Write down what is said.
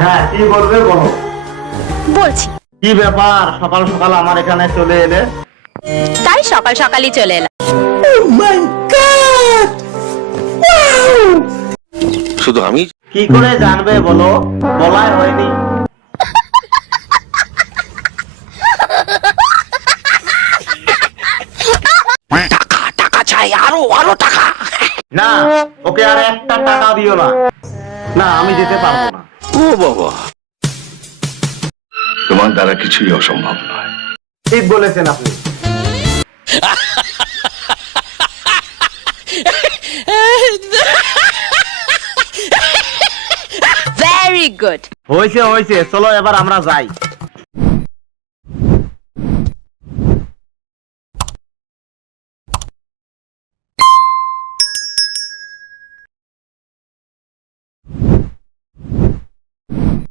হ্যাঁ কি বলবে বলো। বলছি, কি ব্যাপার সকাল সকাল আমার এখানে চলে এলে? তাই সকাল সকালই চলে এলাম। শুধু আমি কি করে জানবে বলো, বলাই হয়নি। টাকা টাকা চাই, আরো আরো টাকা। না, ওকে আর একটা টাকা দিও না। না আমি যেতে পারবো না। ও বাবা, তোমার দ্বারা কিছুই অসম্ভব নয়। ঠিক বলেছেন আপনি। Very good. হয়েছে হয়েছে, চলো এবার আমরা যাই।